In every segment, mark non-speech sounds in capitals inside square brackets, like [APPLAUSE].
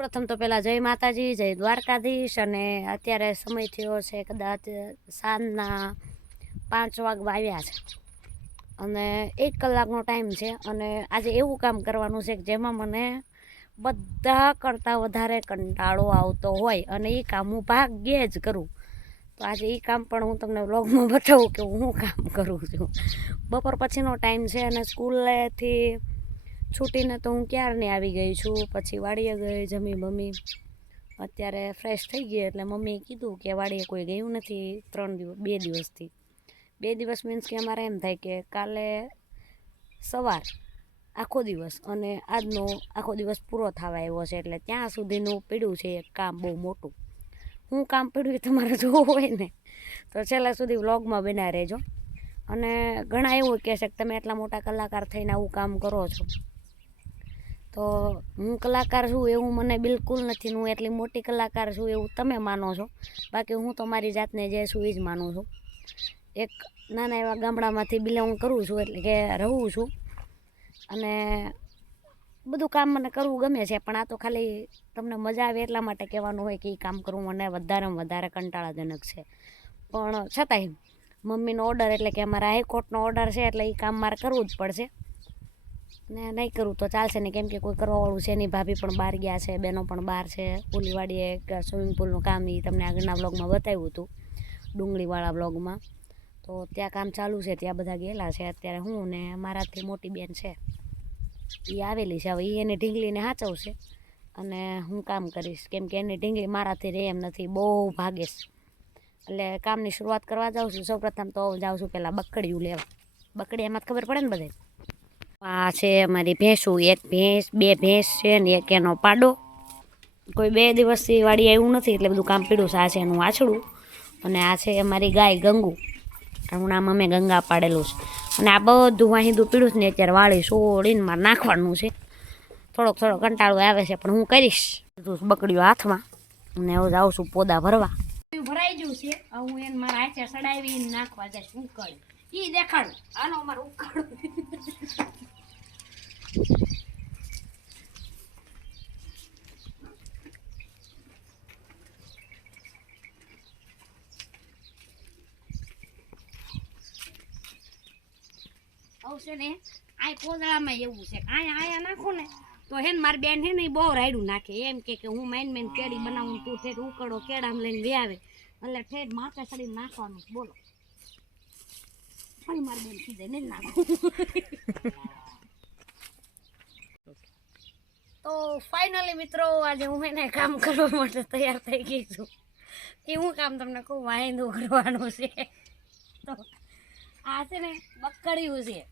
પ્રથમ તો પહેલાં જય માતાજી, જય દ્વારકાધીશ અને અત્યારે સમય થયો છે કદાચ સાંજના પાંચ વાગવા આવ્યા છે. અને એક કલાકનો ટાઈમ છે અને આજે એવું કામ કરવાનું છે કે જેમાં મને બધા કરતાં વધારે કંટાળો આવતો હોય અને એ કામ હું ભાગ્યે જ કરું. તો આજે એ કામ પણ હું તમને વ્લોગમાં [LAUGHS] બતાવું કે હું કામ કરું છું. બપોર પછીનો ટાઈમ છે અને સ્કૂલેથી છૂટીને તો હું ક્યારની આવી ગઈ છું? પછી વાડીએ ગઈ, જમી બમી. અત્યારે ફ્રેશ થઈ ગઈ એટલે મમ્મીએ કીધું કે વાડીએ કોઈ ગયું નથી ત્રણ દિવસ, બે દિવસથી. બે દિવસ મીન્સ કે અમારે એમ થાય કે કાલે સવાર, આખો દિવસ અને આજનો આખો દિવસ પૂરો થવા આવ્યો છે એટલે ત્યાં સુધીનું પીડ્યું છે એક કામ બહુ મોટું. હું કામ પીડ્યું એ તમારે જોવું હોય ને, તો છેલ્લા સુધી વ્લોગમાં બનાવી રહેજો. અને ઘણા એવું કહે છે કે તમે એટલા મોટા કલાકાર થઈને આવું કામ કરો છો. તો હું કલાકાર છું એવું મને બિલકુલ નથી, હું એટલી મોટી કલાકાર છું એવું તમે માનો છો. બાકી હું તો મારી જાતને જે છું એ જ માનું છું. એક નાના એવા ગામડામાંથી બિલોંગ કરું છું એટલે કે રહું છું. અને બધું કામ મને કરવું ગમે છે, પણ આ તો ખાલી તમને મજા આવે એટલા માટે કહેવાનું હોય કે એ કામ કરવું મને વધારેમાં વધારે કંટાળાજનક છે. પણ છતાંય મમ્મીનો ઓર્ડર એટલે કે અમારા હાઈકોર્ટનો ઓર્ડર છે એટલે એ કામ મારે કરવું જ પડશે. ને નહીં કરું તો ચાલશે ને કેમ કે કોઈ કરવાવાળું છે નહીં. ભાભી પણ બહાર ગયા છે, બેનો પણ બહાર છે. પુલીવાડીએ એક સ્વિમિંગ પુલનું કામ એ તમને આગળના બ્લોગમાં બતાવ્યું હતું, ડુંગળીવાળા બ્લોગમાં તો ત્યાં કામ ચાલુ છે, ત્યાં બધા ગયેલા છે. અત્યારે હું ને મારાથી મોટી બેન છે. એ આવેલી છે. હવે એ એની ઢીંગલીને સાચવશે અને હું કામ કરીશ. કેમ કે એની ઢીંગલી મારાથી રહે એમ નથી. બહુ ભાગેશ એટલે કામની શરૂઆત કરવા જાઉં છું. સૌપ્રથમ તો જાઉં છું પહેલાં બકડીયું લેવા. બકડી એમાં ખબર પડે ને બધે આ છે અમારી ભેંસું. એક ભેંસ, બે ભેંસ છે ને એક એનો પાડો. કોઈ બે દિવસથી વાડી આવ્યું નથી એટલે બધું કામ પીડું છે. આ છે એનું વાછડું અને આ છે અમારી ગાય ગંગુ. એનું નામ અમે ગંગા પાડેલું છે. અને આ બધું અહીં પીડું છે ને અત્યારે વાળી સોડીને મારે નાખવાનું છે. થોડોક થોડો કંટાળો આવે છે, પણ હું કરીશ. બધું બકડીઓ હાથમાં અને હવે જાઉં છું પોદા ભરવા. ભરાઈ ગયું છે. હું એને મારા હાથે સડાવી નાખવા જઈશ ઉકાળું એ દેખાડું. આનો અમારે ઉકાળું. આવશે ને આ પોદળામાં એવું છે આયા આયા નાખો ને, તો હે મારી બેન હે ને બહુ રાયડું નાખે. એમ કે હું માઇન માઇન કેડી બનાવું તું ઠેઠ ઉકળો, કેળામાં લઈને વ્યાવે એટલે ઠેઠ માથે ચડીને નાખવાનું બોલો. પણ મારી બેન કીધે નહીં નાખું. [LAUGHS] તો ફાઇનલી મિત્રો, આજે હું એને કામ કરવા માટે તૈયાર થઈ ગઈ છું. એ હું કામ તમને કહું વાંધો કરવાનું છે. તો આ છે ને બકડ્યું છે.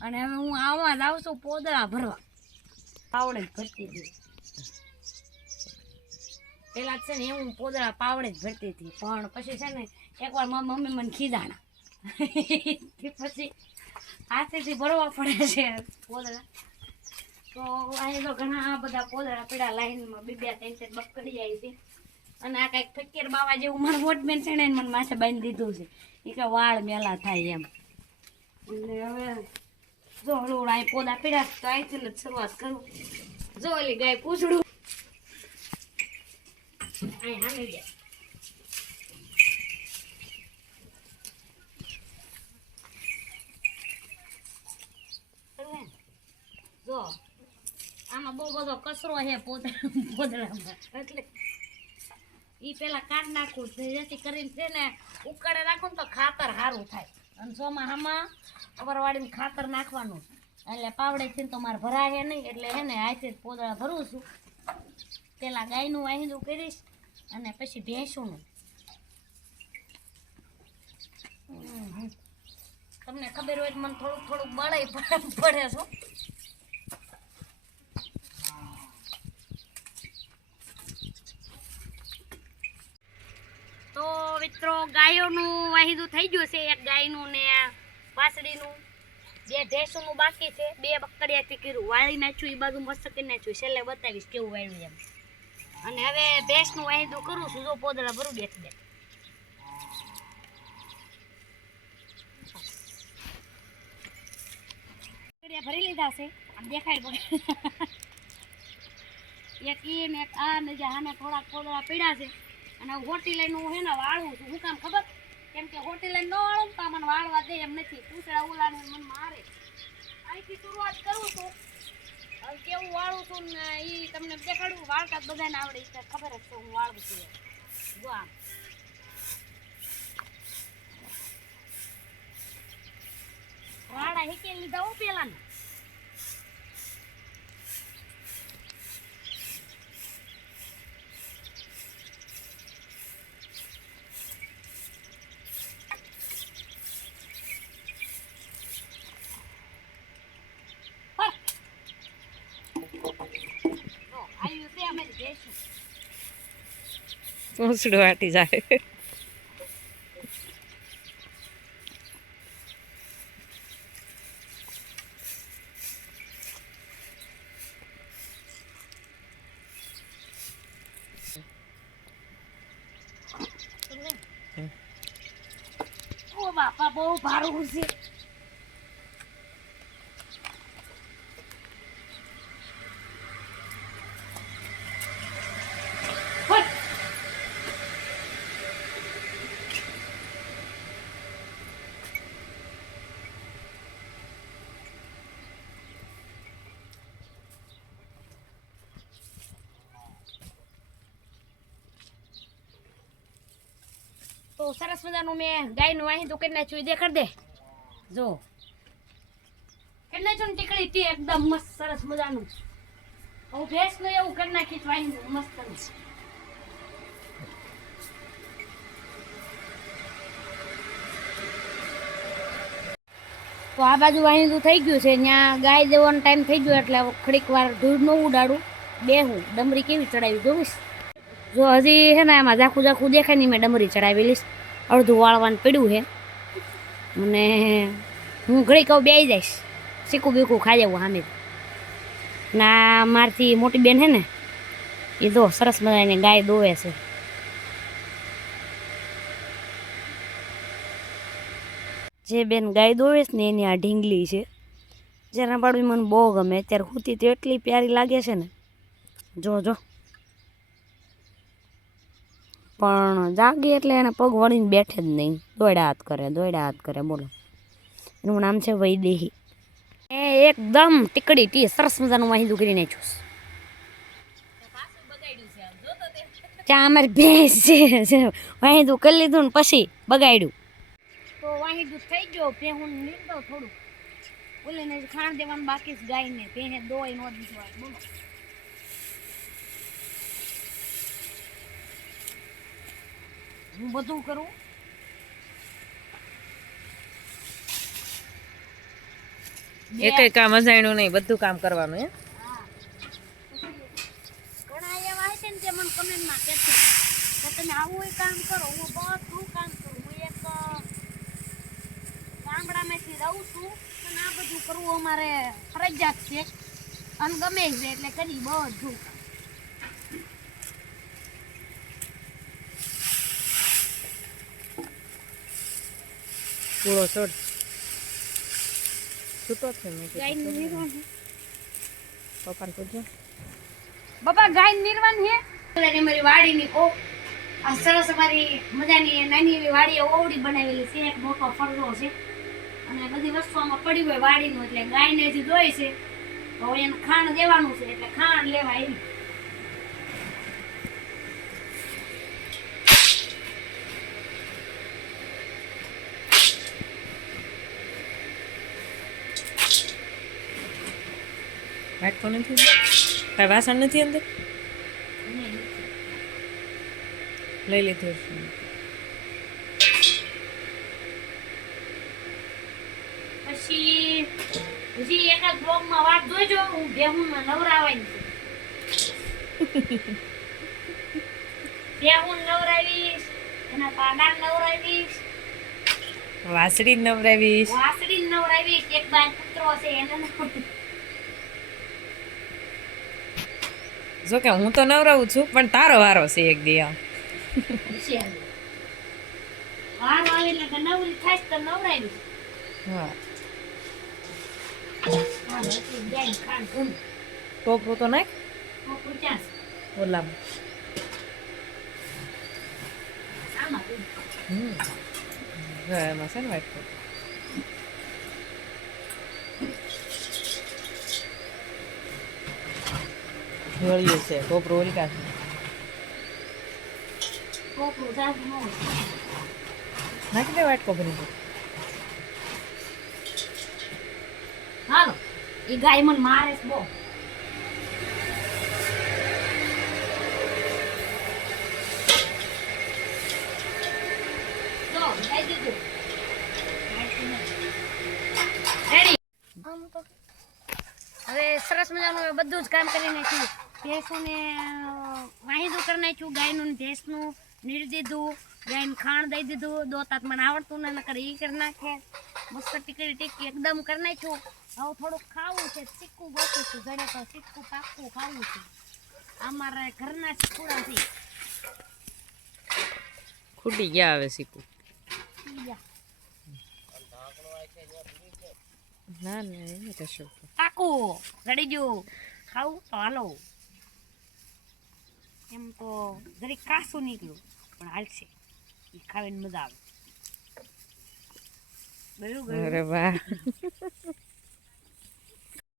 અને હવે હું આવવા આવું છું પોદળા ભરવા. પાવડે જ ભરતી હતી. પેલા છે ને એવું પોદળા પાવડે જ ભરતી હતી. પણ પછી છે ને એકવાર મારી મમ્મી મને ખીજાણા. [LAUGHS] પછી હાથેથી ભરવા પડે છે પોદળા. તો અહીં તો ઘણા બધા પોદળા પીડા લાઈનમાં બે બે ત્રણ ત્રણ બકડી આવી છે. અને આ કાંઈક ફકીર બાવા જેવું મારું વોટમેન છે ને મને માથે બાંધી દીધું છે. એ કે વાળ મેલા થાય એમ. એટલે હવે જો હળવું અહીં પોદા પીડા તો અહીંથી જ શરૂઆત કરું. જો ઓલી ગાય પૂછડું. અહીં હાલી જાય જો આમાં બહુ બધો કચરો છે પોદળા પોદળામાં એટલે એ પેલા કાઢ નાખું જેથી કરીને છે ને ઉકાળે નાખું ને તો ખાતર સારું થાય. અને ચોમાસામાં અગરવાડીને ખાતર નાખવાનું. એટલે પાવડેથી તો મારે ભરાય નહીં, એટલે હે ને આથી પોદળા ભરું છું. પેલા ગાયનું વાહિંદું કરીશ અને પછી ભેંસુનું. તમને ખબર હોય મને થોડુંક થોડુંક બળાઈ પડે છો. તો મિત્રો, ગાયોનું વાહિદું થઈ ગયું છે એક ગાયનું ને વાસળીનું જે ભેંસોનું બાકી છે, બે બકડિયાથી કર્યું વાળી નાખ્યું એ બાજુ મસ્ત કરી નાખ્યું. છેલ્લે બતાવીશ કેવું વાળ્યું એમ. અને હવે ભેંસનું વાહિદું કરું છું, જો પોદળા ભરું બેઠ બે ભરી લીધા છે, આમ દેખાય પડે [LAUGHS] એક ઈ ને એક આ ને જે આને થોડાક પોદળા પીડ્યા છે. અને હોટી લઈને હું હેને વાળું છું. હું કામ ખબર? કેમ કે હોટી લઈને ન વાળું તો મને વાળવા દે એમ નથી. પૂછડા ઉલાને મને મારે. અહીંથી શરૂઆત કરું છું. હવે કેવું વાળું છું ને એ તમને દેખાડું. વાળતા જ બધાને આવડે એ ખબર જ છે હું વાળું છું. જો આમ. વાળા હેકે લીધા હું પેલા ઊંચડું હાટી જાય. બાપા બહુ ભારું છે. તો સરસ મજાનું મેં ગાયનું વાહી તો કેટલા એ દેખાડ દે. જો. કેટલા છું ટીકડી ટી એકદમ મસ્ત, સરસ મજાનું. હું ભેંસનું એવું કરી નાખી વાહી મસ્ત તો આ બાજુ વાહિંદુ થઈ ગયું છે, ત્યાં ગાય દેવાનો ટાઈમ થઈ ગયો એટલે ખડીક વાર ધૂળ ન ઉડાડું. બેહું, ડમરી કેવી ચડાવી જોઈશ જો હજી છે ને એમાં ઝાખું ઝાખું દેખાય નહીં, મેં ડમરી ચડાવેલી છે. અડધું વાળવાનું પડ્યું છે. અને હું ઘડી કહું બેસી જઈશ. શીખું બીકું ખાઈ જવું સામે ના મારથી મોટી બેન છે ને, એ દો સરસ મજાની ગાય દોવે છે. જે બેન ગાય દોવે છે ને એની આ ઢીંગલી છે, જેના પાડવી મને બહુ ગમે. અત્યારે હુતી તો એટલી પ્યારી લાગે છે ને. જો જો. પણ જાગી એટલે એને પગ વળીને બેઠે જ નહીં. દોડ્યા હાથ કરે, દોડ્યા હાથ કરે, બોલો. એનું નામ છે વૈદેહી. એ એકદમ ટીકડી ટી, સરસ મજાનું વાહિંદુ કરી નાખ્યું. ત્યાં અમારે ભેંસ છે વાહિંદુ કરી લીધું ને પછી બગાડ્યું. તો વાહિંદુ થઈ ગયો, ભેહું નીકળો થોડું ઓલીને ખાણ દેવાનું બાકી ગાયને, ભેહે દોય નો દીધું બોલો. હું બધું કરું? એ કઈ કામ અજાણ્યું નહીં બધું કામ કરવાનું હે. ઘણા એવા હશે ને જે મને કમેન્ટમાં કહેશે કે તમે આવું કામ કરો હું બધું કામ કરું. હું એક ગામડામાંથી રહું છું અને આ બધું કરવું અમારે ફરજિયાત છે. અને ગમે છે એટલે કરી બધું. પૂરો ચડ. છૂટો છે. પપ્પાને પૂછજો બાપા ગાય નિર્વાણ છે એટલે મારી વાડીની ઓ આ સરસ અમારી મજાની નાની એવી વાડીએ ઓવડી બનાવેલી છે. એક મોટો ફરડો છે. અને બધી વસ્તુ આમાં પડી હોય વાડીનું એટલે ગાયને જે દોય છે. તો હવે એને ખાણ દેવાનું છે એટલે ખાણ લેવા એવી વાટકો નથી કાંઈ વાસણ નથી અંદર લઈ લીધું. પછી હજી એકાદ બ્લોગમાં વાત જોઈજો હું ભેહુંમાં નવરાવાની છે. ભેહું [LAUGHS] નવરાવીશ એના પાડા નવરાવીશ. વાસળી જ નવરાવીશ. વાસળી નવરાવીશ એક બાર કૂતરો છે એને નવરાવીશ. જો કે હું તો નવરાવું છું પણ તારો વારો છે એક દી આમ આવે એટલે કે નવરી થાય તો નવરાવીશ હા. ટોપરું તો નાખ? તો ઓલામાં. હમ. એમાં છે ને white જોડ્યું છે. કોપરું ન હોય. નાખી દે white કોપરું હાલો. એ ગાય મને મારે બહુ. હવે સરસ મજાનું બધું જ કામ કરી નાખ્યું. ભેંસોને વાહિદું કરી નાખ્યું ગાયનું ભેંસનું નીર દીધું ગાયને ખાણ દઈ દીધું દોતાત મને આવડતું ને નકર એ કરી નાખે. મસ્ત ટીકડી ટીકી એકદમ કરી નાખ્યું. હવે થોડુંક ખાવું છે સિક્કું ગોતું છું ઘરે તો સિક્કું પાક્કું ખાવું છે. અમારા ઘરના ચીકુડાથી ખૂટી ગયા હવે શીખું ના ના એ કશું પાકું જડી ગયું. ખાવું તો હાલો. એમ તો જરીક કાસું નીકળ્યું પણ હાલશે. એ ખાવીને મજા આવે. વાહ.